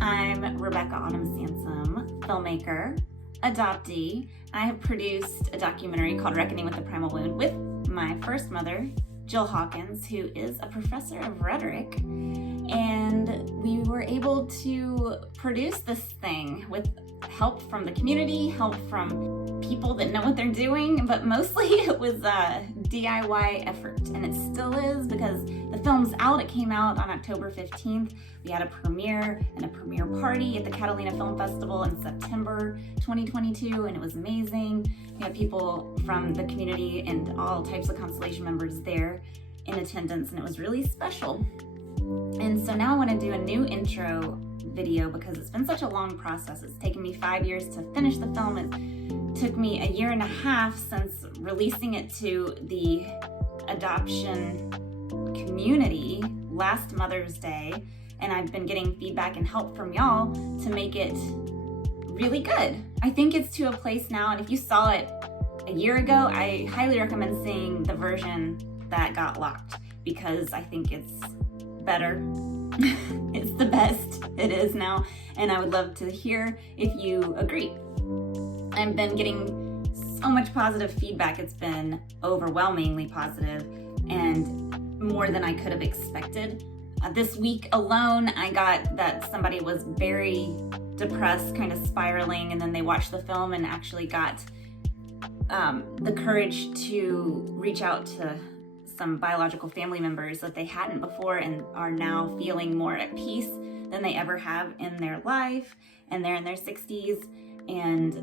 I'm Rebecca Autumn-Sansom, filmmaker, adoptee. I have produced a documentary called Reckoning with the Primal Wound with my first mother, Jill Hawkins, who is a professor of rhetoric. And we were able to produce this thing with help from the community, help from people that know what they're doing, but mostly it was a DIY effort, and it still is because the film's out. It came out on October 15th. We had a premiere and a premiere party at the Catalina Film Festival in September 2022, and it was amazing. We had people from the community and all types of Constellation members there in attendance, and it was really special. And so now I want to do a new intro video because it's been such a long process. It's taken me 5 years to finish the film. It took me 1.5 years since releasing it to the adoption community last Mother's Day, and I've been getting feedback and help from y'all to make it really good. I think it's to a place now, and if you saw it 1 year ago, I highly recommend seeing the version that got locked because I think it's better. It's the best it is now, and I would love to hear if you agree. I've been getting so much positive feedback. It's been overwhelmingly positive and more than I could have expected. This week alone, I got that somebody was very depressed, kind of spiraling, and then they watched the film and actually got the courage to reach out to some biological family members that they hadn't before and are now feeling more at peace than they ever have in their life, and they're in their 60s, and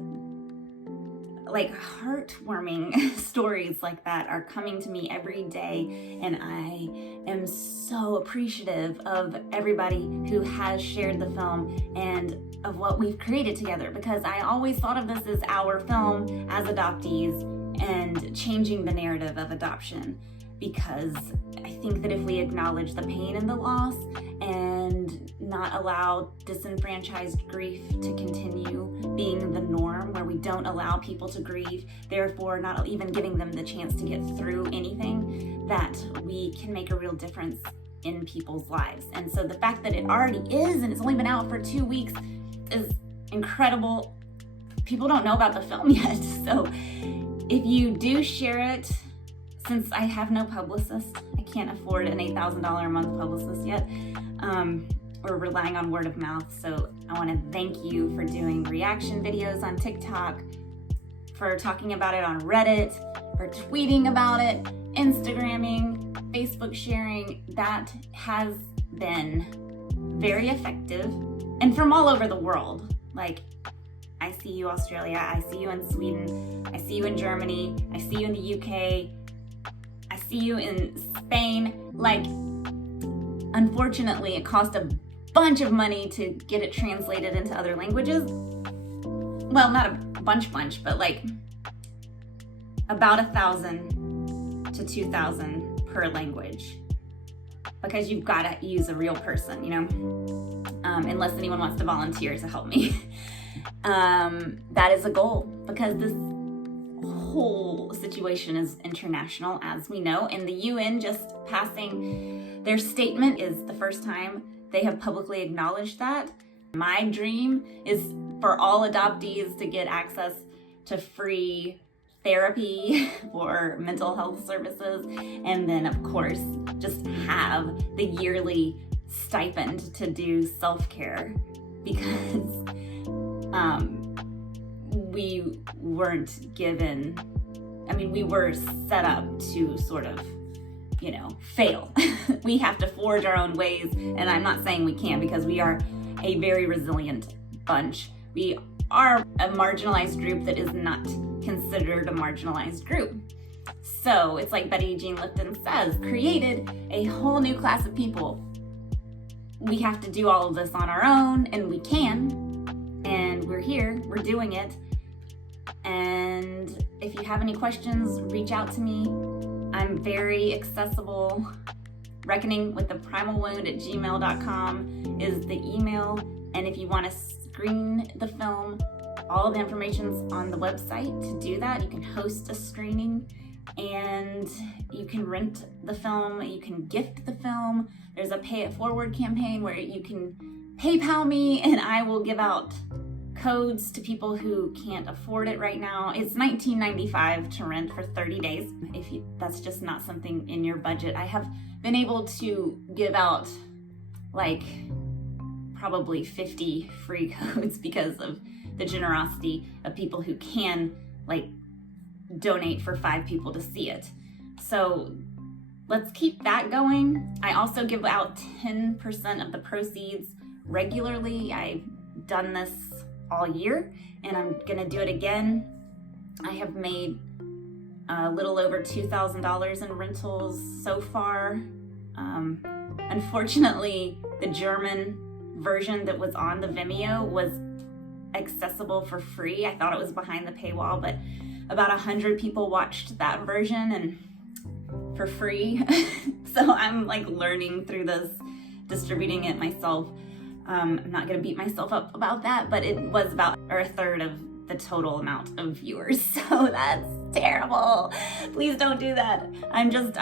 like heartwarming stories like that are coming to me every day, and I am so appreciative of everybody who has shared the film and of what we've created together, because I always thought of this as our film as adoptees and changing the narrative of adoption, because I think that if we acknowledge the pain and the loss and not allow disenfranchised grief to continue being the norm, where we don't allow people to grieve, therefore not even giving them the chance to get through anything, that we can make a real difference in people's lives. And so the fact that it already is, and it's only been out for 2 weeks, is incredible. People don't know about the film yet, so if you do share it, since I have no publicist, I can't afford an $8,000 a month publicist yet. We're relying on word of mouth. So I want to thank you for doing reaction videos on TikTok, for talking about it on Reddit, for tweeting about it, Instagramming, Facebook sharing. That has been very effective. And from all over the world. Like, I see you Australia, I see you in Sweden, I see you in Germany, I see you in the UK, I see you in Spain. Like, unfortunately, it cost a bunch of money to get it translated into other languages. Well, not a bunch, but like about 1,000 to 2,000 per language, because you've got to use a real person, you know, unless anyone wants to volunteer to help me. That is a goal, because this whole situation is international, as we know, and the UN just passing their statement is the first time they have publicly acknowledged that. My dream is for all adoptees to get access to free therapy or mental health services, and then of course just have the yearly stipend to do self-care, because we weren't given, I mean, we were set up to sort of, you know, fail. We have to forge our own ways, and I'm not saying we can't, because we are a very resilient bunch. We are a marginalized group that is not considered a marginalized group. So it's like Betty Jean Lipton says, created a whole new class of people. We have to do all of this on our own, and we can, and we're here, we're doing it. And if you have any questions, reach out to me. I'm very accessible. reckoningwiththeprimalwound@gmail.com is the email. And if you want to screen the film, all of the information's on the website to do that. You can host a screening, and you can rent the film, you can gift the film. There's a pay it forward campaign where you can PayPal me and I will give out codes to people who can't afford it right now. It's $19.95 to rent for 30 days. If that's just not something in your budget. I have been able to give out like probably 50 free codes because of the generosity of people who can like donate for 5 people to see it. So let's keep that going. I also give out 10% of the proceeds regularly. I've done this all year and I'm gonna do it again. I have made a little over $2,000 in rentals so far. Unfortunately, the German version that was on the Vimeo was accessible for free. I thought it was behind the paywall, but about 100 people watched that version and for free. So I'm like learning through this, distributing it myself. I'm not gonna beat myself up about that, but it was about a third of the total amount of viewers. So that's terrible. Please don't do that. I'm just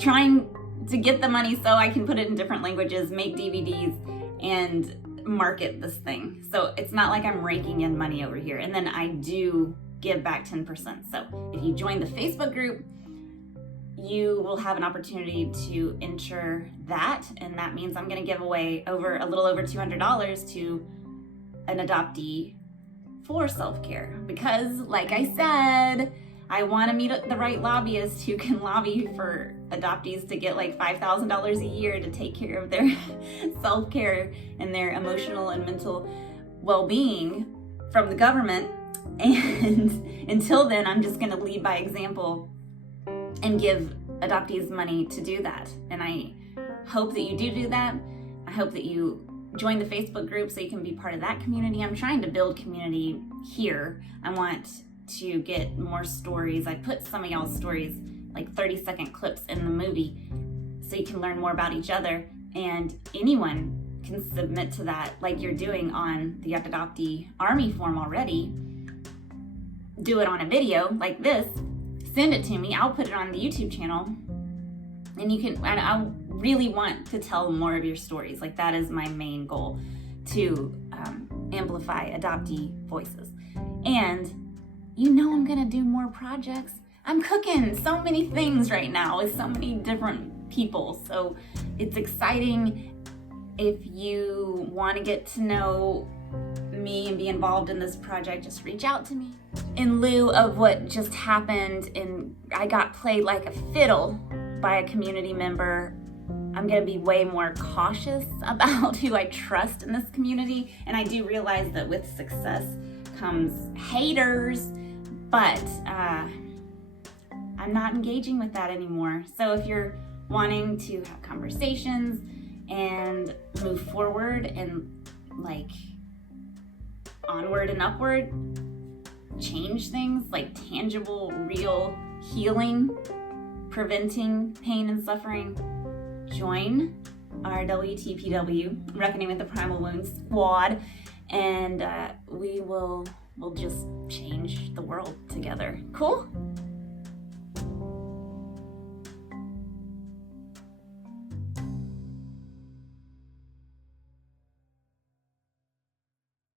trying to get the money so I can put it in different languages, make DVDs, and market this thing. So it's not like I'm raking in money over here. And then I do give back 10%. So if you join the Facebook group, you will have an opportunity to enter that, and that means I'm going to give away a little over $200 to an adoptee for self-care, because like I said, I want to meet the right lobbyist who can lobby for adoptees to get like $5,000 a year to take care of their self-care and their emotional and mental well-being from the government. And until then, I'm just going to lead by example and give adoptees money to do that. And I hope that you do that. I hope that you join the Facebook group so you can be part of that community. I'm trying to build community here. I want to get more stories. I put some of y'all's stories, like 30-second clips in the movie, so you can learn more about each other. And anyone can submit to that, like you're doing on the Adoptee Army form already. Do it on a video like this. Send it to me. I'll put it on the YouTube channel, and you can. And I really want to tell more of your stories. Like that is my main goal, to amplify adoptee voices. And you know, I'm gonna do more projects. I'm cooking so many things right now with so many different people. So it's exciting. If you want to get to know me and be involved in this project, just reach out to me. In lieu of what just happened, and I got played like a fiddle by a community member, I'm gonna be way more cautious about who I trust in this community. And I do realize that with success comes haters, but I'm not engaging with that anymore. So if you're wanting to have conversations and move forward and like onward and upward, change things like tangible, real healing, preventing pain and suffering, join our WTPW, Reckoning with the Primal Wound squad, and we'll just change the world together. Cool?